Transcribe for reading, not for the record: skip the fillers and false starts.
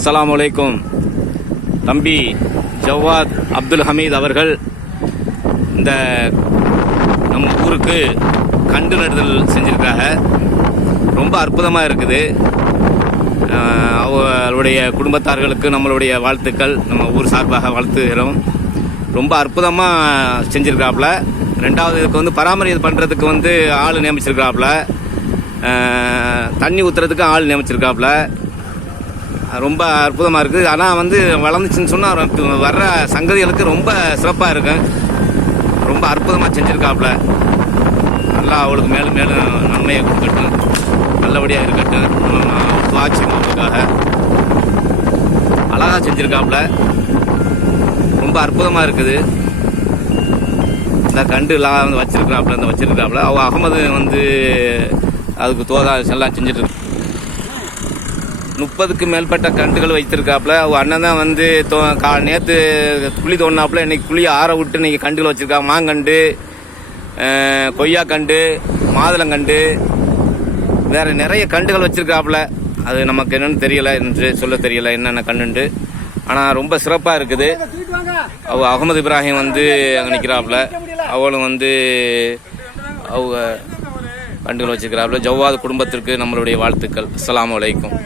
அஸ்ஸலாமு அலைக்கும். தம்பி ஜவாத் அப்துல் ஹமீத் அவர்கள் இந்த நம்ம ஊருக்கு கண்டு நடுதல் செஞ்சுருக்காங்க. ரொம்ப அற்புதமாக இருக்குது. அவருடைய குடும்பத்தார்களுக்கு நம்மளுடைய வாழ்த்துக்கள், நம்ம ஊர் சார்பாக வாழ்த்துகிறோம். ரொம்ப அற்புதமாக செஞ்சுருக்காப்புல. ரெண்டாவது இதுக்கு வந்து பராமரிப்பு பண்ணுறதுக்கு வந்து ஆள் நியமிச்சிருக்காப்புல. தண்ணி ஊற்றுறதுக்கு ஆள் நியமிச்சிருக்காப்புல. ரொம்ப அற்புதமாக இருக்குது. ஆனால் வந்து வளர்ந்துச்சுன்னு சொன்னால் வர்ற சங்கதிகளுக்கு ரொம்ப சிறப்பாக இருக்கும். ரொம்ப அற்புதமாக செஞ்சுருக்காப்புல. நல்லா அவளுக்கு மேலும் மேலும் நன்மையை கொடுக்கட்டும், நல்லபடியாக இருக்கட்டும். வாட்சிக்காக அழகாக செஞ்சுருக்காப்புல. ரொம்ப அற்புதமாக இருக்குது. இந்த கண்டு எல்லாம் வந்து வச்சிருக்கிறாப்புல. அவ அகமது வந்து அதுக்கு தோதா எல்லாம் செஞ்சுட்டு 30க்கு மேற்பட்ட கண்டுகள் வைத்திருக்காப்புல. அவ அண்ணன் தான் வந்து நேற்று குழி தோண்டினாப்புல. இன்னைக்கு குழியை ஆற விட்டு இன்னைக்கு கண்டுகள் வச்சிருக்கா. மாங்கண்டு, கொய்யா கண்டு, மாதுளங்கண்டு, வேற நிறைய கண்டுகள் வச்சிருக்காப்புல. அது நமக்கு என்னன்னு தெரியல, என்று சொல்ல தெரியல என்னென்ன கண்டுண்டு. ஆனால் ரொம்ப சிறப்பாக இருக்குது. அவ அகமது இப்ராஹிம் வந்து அங்கே நிற்கிறாப்புல. அவளும் வந்து அவங்க கண்டுகள் வச்சிருக்கிறாப்புல. ஜவ்வாத் குடும்பத்திற்கு நம்மளுடைய வாழ்த்துக்கள். அஸ்ஸலாமு அலைக்கும்.